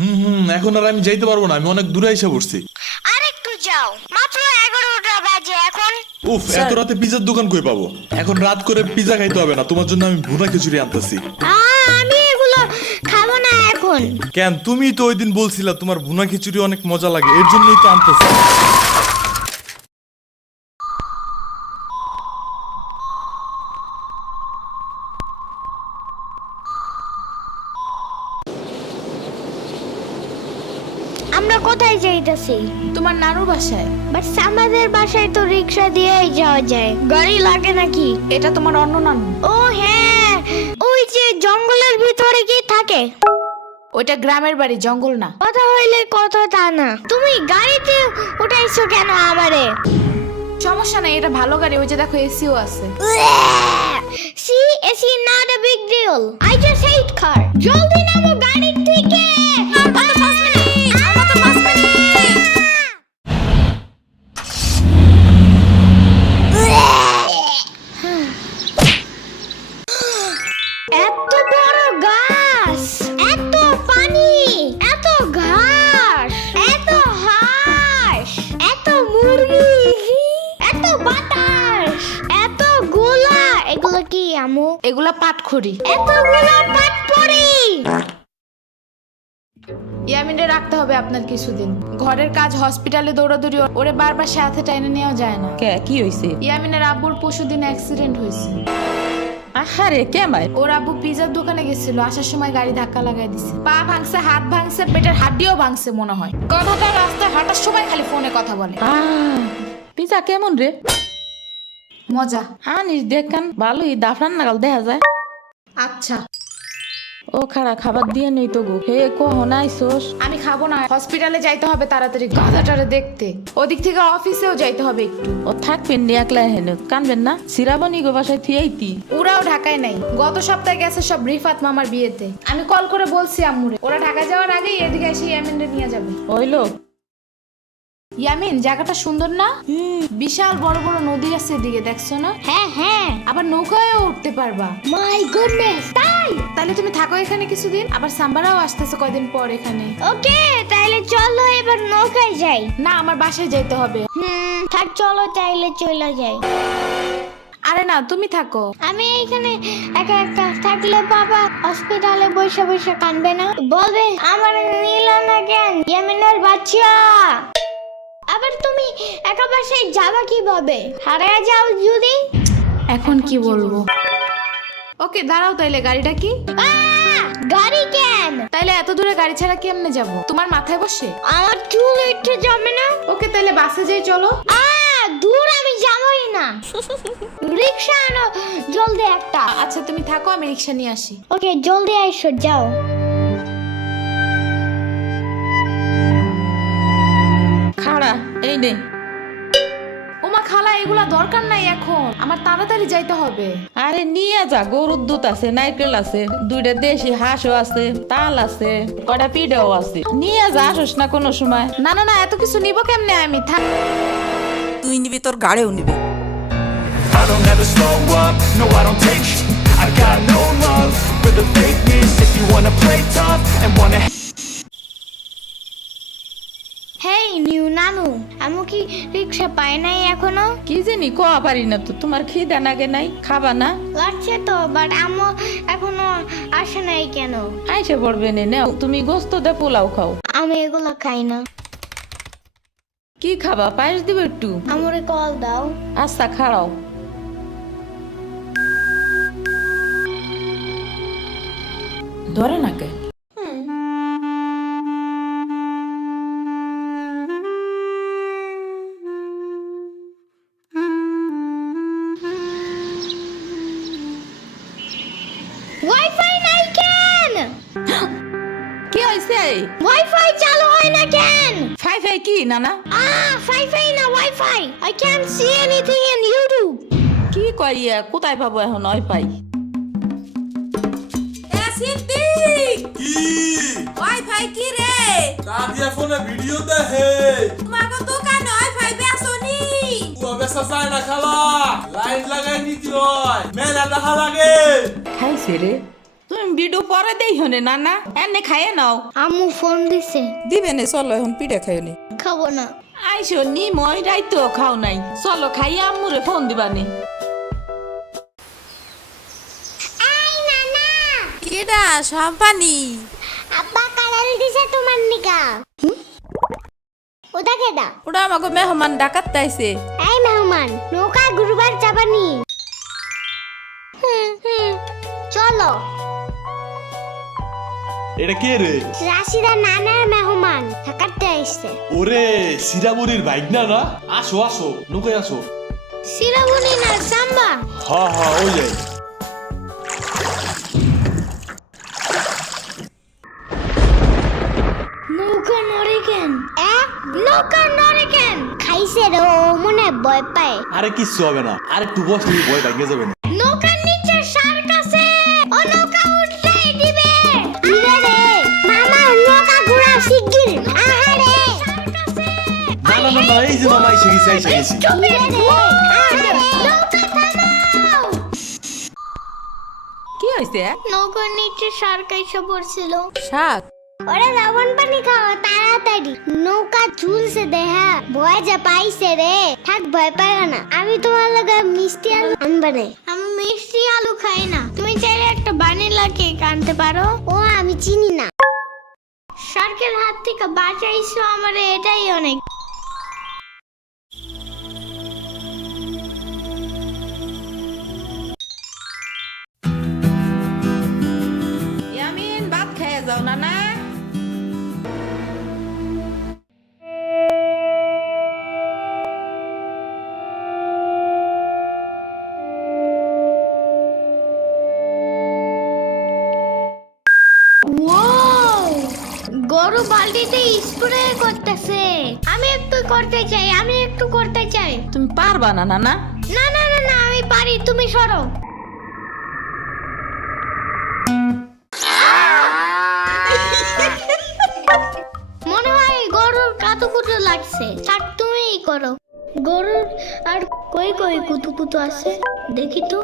হুম হুম এখন আর আমি যাইতে পারব না আমি অনেক দূরে এসে পড়ছি। আরেকটু যাও মাত্র এগারোটা বাজে এখন। উফ এত রাতে পিজার দোকান কই পাবো? এখন রাত করে পিজা খাইতে হবে না তোমার জন্য আমি ভুনা খিচুড়ি আনতেছি। আমি এগুলো খাব না এখন। কেন তুমি তো ওই দিন বলছিলা তোমার ভুনা খিচুড়ি অনেক মজা লাগে এর জন্যই তো আনতেছি। আমরা কোথায় যাইতেছি? তোমার নানুর বাসায়? বাট আমাদের বাসায় তো রিক্সা দিয়েই যাওয়া যায়। গাড়ি লাগে নাকি? এটা তোমার অন্য নানু। ও হ্যাঁ ওই যে জঙ্গলের ভিতরে কি থাকে? ওইটা গ্রামের বাড়ি জঙ্গল না। কথা হইলে কথা তা না। তুমি গাড়িতে উঠাইছো কেন আমারে? সমস্যা নাই এটা ভালো গাড়ি ওই যে দেখো এসিও আছে। See AC not a big deal I just hate car জলদি নামো গাড়ি থেকে। আমু এগুলা পাটখড়ি এতগুলো পাট পড়ি ইয়ামিনে রাখতে হবে আপনার কিছুদিন। ঘরের কাজ হসপিটালে দৌড়াদৌড়ি ওরে বারবার সাথে টাইনে নেওয়া যায় না। কে কি হইছে? ইয়ামিনের আব্বুর পশুদিন অ্যাক্সিডেন্ট হয়েছে আহারে কে মাই? ওর আব্বু পিজার দোকানে গেছিল আসার সময় গাড়ি ধাক্কা লাগাই দিছে। পা ভাঙছে হাত ভাঙছে পেটের হাড্ডিও ভাঙছে মনে হয়। কথাটা রাস্তায় হাঁটার সময় খালি ফোনে কথা বলে। পিজা কেমন রে? মজা। আনিস দেখান ভালোই দাফরান নাগাল দেখা যায়। আচ্ছা। ও খারা খাবার দিয়ে নেই তো গো হে কখন আইসোস আমি খাব না হসপিটালে যাইতে হবে তাড়াতাড়ি গাধাটারে দেখতে। ওদিক থেকে অফিসেও যাইতে হবে একটু। ও থাকবেন নি একলা হেন কানবেন না? সিরাবনি গো বাসায় থিয়াইতি ওরাও ঢাকায় নাই। গত সপ্তাহে গেছে সব রিফাত মামার বিয়েতে। আমি কল করে বলছি আম্মুরে। ওরা ঢাকা যাওয়ার আগেই এদিকে এসে ইয়ামিনরে নিয়ে যাবে। ওইলো ইয়ামিন জায়গাটা সুন্দর না? বিশাল বড় বড় নদী আছে এদিকে দেখছ না? হ্যাঁ হ্যাঁ। আবার নৌকায়ও উঠতে পারবা। মাই গুডনেস তাই? তাহলে তুমি থাকো এখানে কিছুদিন আবার সাম্বারাও আসতেছে কয়দিন পর এখানে। ওকে তাইলে চলো এবার নৌকায় যাই। না আমার বাসায় যেতে হবে। হুম থাক চলো তাইলে চলে যাই। আরে না তুমি থাকো। আমি এখানে একা একা থাকলে বাবা হসপিটালে বসে বসে কানবে না। বলবে আমার নিল না কেন ইয়ামিনের বাচ্চা। আবার তুমি একা বাসায় যাবা কীভাবে? হারিয়ে যাও যদি। এখন কি বলব? ওকে দাঁড়াও তাইলে গাড়িটা কি? আহ! গাড়ি কেন? তাইলে এত দূরে গাড়ি ছাড়া কেমনে যাব? তোমার মাথায় বসে? আমার চুল উঠে যাবে না। ওকে তাইলে বাসে যাই চলো। আহ দূর আমি যাবই না। রিক্সা আনো জলদি একটা। আচ্ছা তুমি থাকো আমি রিক্সা নিয়ে আসি। ওকে জলদি আইসো যাও। এই ওমা খালা এগুলা দরকার নাই এখন। আমার তাড়াতাড়ি যাইতে হবে। আরে নিয়ে যা গরুর দুধ আছে নারকেল আছে দুইটা দেশি হাঁসও আছে তাল আছে কয়টা পিঠাও আছে। নিয়ে যা আসোস না কোনো সময়। না না না এত কিছু নিব কেমনে আমি? থাক তুই নিবি তোর গাড়িও নিবি। I don't ever slow up, no I don't take I got no love for the fakeness If you wanna play tough and wanna new নানু আমি কি রিক্সা পাই নাই এখনও? কি জানি কোয়া পারি না তো তোমার খিদে নাগে নাই খাবা না? লাগছে তো বাট আমো এখনও আসে নাই কেন? আইসে পড়বে নে নাও তুমি গোস্ত দে পোলাও খাও। আমি এগুলো খাই না। কি খাবা পায়েস দিব একটু? আমরে কল দাও। আচ্ছা খাড়াও ধরে নাকে কি ওয়াইফাই চালু হয় না কেন? ফাই ফাই কি নানা? আহ ফাইফাই না wifi I can see anything in YouTube কি করিয়া কোথায় পাবো এখন ওই পাই কি? ওয়াইফাই কি রে? দাদিয়া ফোনে ভিডিও দেখে। তোমাকে দোকানে ওয়াইফাই বেসনি পুরো বেসা যায় না খালা। লাইট লাগাই নিতে হয়। মেলা দেখা লাগে। খাইছে রে। তুমি ভিডিও পরে দেই হনে না না এনে খাইয়ে নাও। আম্মু ফোন দিছে। দিবে নে চলো এখন পিঠা খাইও নি। খাব না। আইসো নি মই রাইতো খাও নাই। চলো খাইয়া আম্মুরে ফোন দিবানি কেডা সম্পানি? আব্বা কালার দিছে তোমার নিকা ওটা কেডা? ওটা আমাকে মেহমান ডাকাত তাইছে এই মেহমান নৌকা গুরুবার হুম। চলো। এটা কে রে? রাশিদা নানার মেহমান থাকাতে আসছে ওরে সিরামুরির বাইক না? আসো আসো নৌকায় আসো। সিরাবুনি না সাম্বা হা হা ওই যাই নৌকা নড়ে কেন? নৌকা নড়ে কেন? খাইছে রে ও মনে ভয় পায়। আরে কিচ্ছু হবে না। আরে একটু বসে ভয় ভাঙে যাবে না। না এই যে মামা এসে গেছি এসে গেছি। কি হয়েছে নৌকার নিচে শার্ক এসে পড়ছিল। শাক? ওরে লবণ পানি খাও তাড়াতাড়ি। নৌকা ঝুলছে দেহা ভয় যে পাইছে রে। থাক ভয় পাই না। আমি তোমার লগে মিষ্টি আলু আনবে না আমি মিষ্টি আলু খাই না। তুমি চাইলে একটা বানিলা কেক আনতে পারো। ও আমি চিনি না। শার্কের হাত থেকে বাঁচাইছো আমার এটাই অনেক। গরু বালতিতে স্প্রে করতেছে। আমি একটু করতে চাই আমি একটু করতে চাই। তুমি পারবা না না না? না না না না আমি পারি তুমি সরো। মনে হয় গরুর কাতু লাগছে। থাক তুমিই করো। গরুর আর কই কই কুতু কুতু আছে? দেখি তো।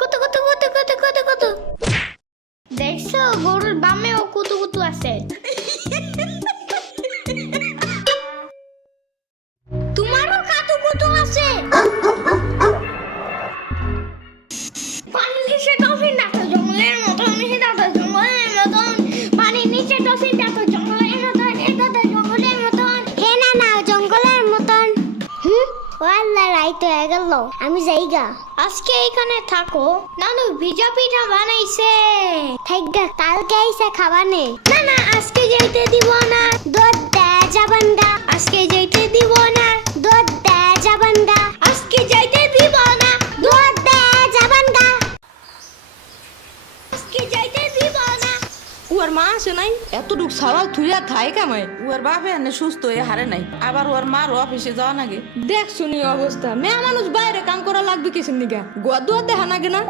কত কত কত কত কত কত? দেখছ? গরুর বামেও কুতু কুতু আছে। রাইত হয়ে গেল আমি যাইগা। আজকে এখানে থাকো। নানু ভিজা পিঠা বানাইছে। থাইগা কালকে আইসে খাবানে। না না আজকে যাইতে দিব না। দুধ দেয়া যাবান আজকে যাইতে দিব না। এতটুক সওয়াল থুইয়া থাই কামাই উয়ার বাপে এনে সুস্থ হয়ে হারে নাই। আবার ওর মার অফিসে যাওয়া নাগে। দেখ শুনি অবস্থা মেয়ে মানুষ বাইরে কাম করা লাগবে কিসের নিগা? গোয়া দুয়া দেখা নাগে না?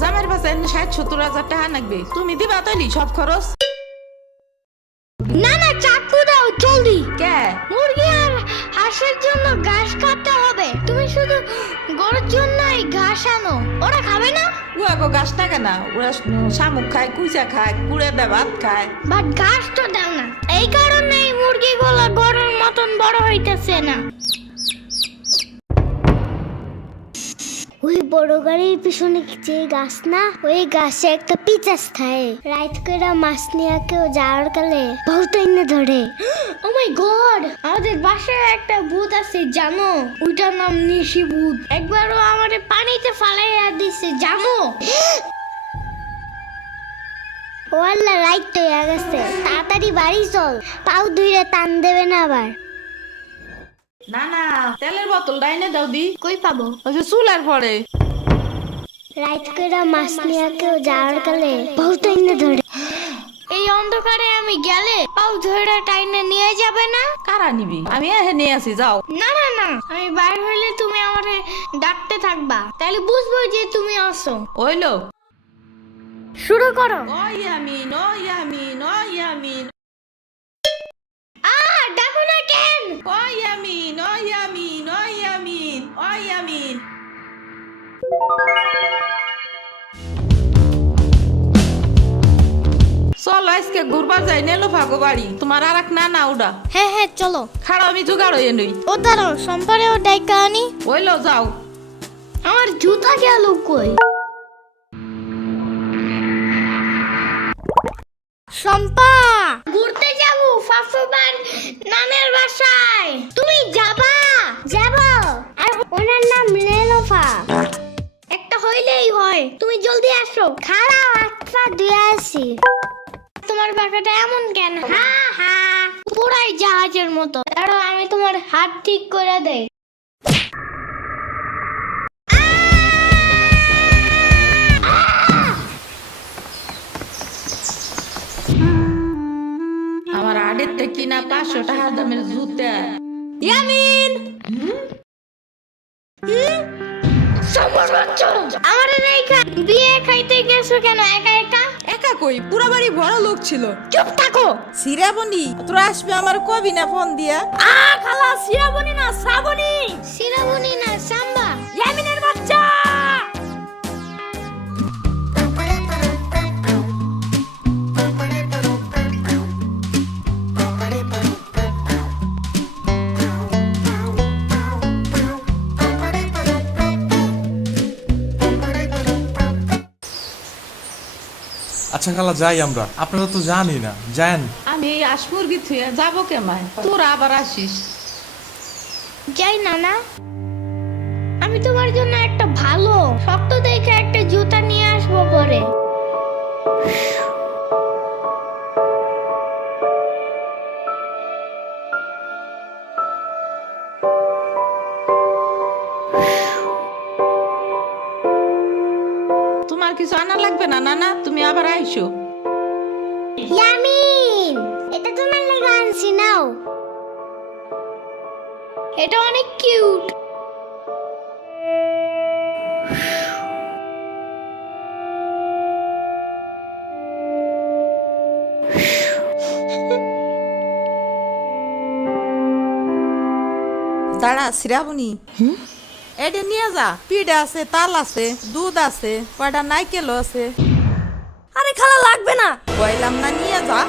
জামের পাশে এনে ষাট সত্তর হাজার টাকা লাগবে তুমি দিবা তৈলি সব খরচ? না না চাকু দাও জলদি। কে? মুরগি আর হাঁসের জন্য ঘাস কাটতে হবে। তুমি শুধু গরুর জন্য ঘাস আনো। ওরা খাবে না? উয়া গো গাছ থাকে না, ওরা শামুক খায় কুইচা খায়, কুড়ে দেয় ভাত খায়। বাট গাছ তো দেও না। এই কারণে মুরগিগুলো গরুর মতন বড় হইতেছে না। ওই বড় গাড়ির পিছনে যে গাছ না? ওই গাছে একটা পিচাস খায় রাইত করে মাছ নিয়ে কেউ যাওয়ার কালে বহুত এনে ধরে। ও মাই গড আমাদের বাসায় একটা ভূত আছে, জানো? ওইটার নাম নিশি ভূত। একবারও আমাদের পানিতে ফালাইয়া দিছে, জানো? ও আল্লাহ, রাইট তো গেছে। তাড়াতাড়ি বাড়ি চল। পাও ধুইরে টান দেবে না আবার। না না তেলের বোতল ডাইনে দাও দি। কই পাবো? ওই যে চুলার পরে। রাইট করে মাছ নিয়ে কেউ যাওয়ার কালে বহুত ধরে। এই অন্ধকারে আমি গেলে পাও ধরে টাইনে নিয়ে যাবে না? কারা নিবি? আমি এহে নিয়ে আসি যাও। না না না আমি বাইর হইলে তুমি আমারে ডাকতে থাকবা। তাহলে বুঝব যে তুমি আসো। ওইলো শুরু করো। ও ইয়ামিন ও ইয়ামিন ও ইয়ামিন আ ডাকো না কেন ও ইয়ামিন ও ইয়ামিন ও ইয়ামিন ও ইয়ামিন চলো আজকে ঘুরবা যাই নেলো ভাগো বাড়ি। তোমার আর এক না না ওডা হ্যাঁ হ্যাঁ চলো। খাড়া আমি জোগাড় হয়ে নই। ও দাঁড়াও সম্পারেও ডাইকা আনি। ওইলো যাও। আমার জুতা গেল কই? শম্পা হয়। তুমি জলদি আসো। খারাপ আচ্ছা দিয়ে আসি। তোমার পাখাটা এমন কেন? হা হা। পুরাই জাহাজের মতো। দাঁড়াও আমি তোমার হাত ঠিক করে দেই। আমার আডের থেকে কিনা পাঁচশো টাকা দামের জুতা। ইয়ামিন! আমার কেন একা একা? একা কই? পুরো বাড়ি বড় লোক ছিল। চুপ থাকো! সিরাবনি তোরা আসবে আমার কবি না ফোন দিয়া? আ খালা সিরাবনি না শ্রাবণী? সিরাবনি না সাম্বা ইয়ামিনের বাচ্চা! আচ্ছা খালা যাই আমরা। আপনারা তো জানি না যান আমি এই গিয়ে যাব কে কেমায়? তোর আবার আসিস। যাই নানা। না আমি তোমার জন্য একটা ভালো শক্ত দেখে একটা জুতা নিয়ে আসব পরে কিছু আনা লাগবে না? নানা তুমি আবার আইসো। ইয়ামিন এটা তোমার লেগে আনছি নাও। এটা অনেক কিউট। দাঁড়া সিরাবনি এটা নিয়ে যা। পিঠা আছে তাল আছে দুধ আছে কয়টা নাইকেলও আছে। আরে খালা লাগবে না। কইলাম না নিয়ে যা।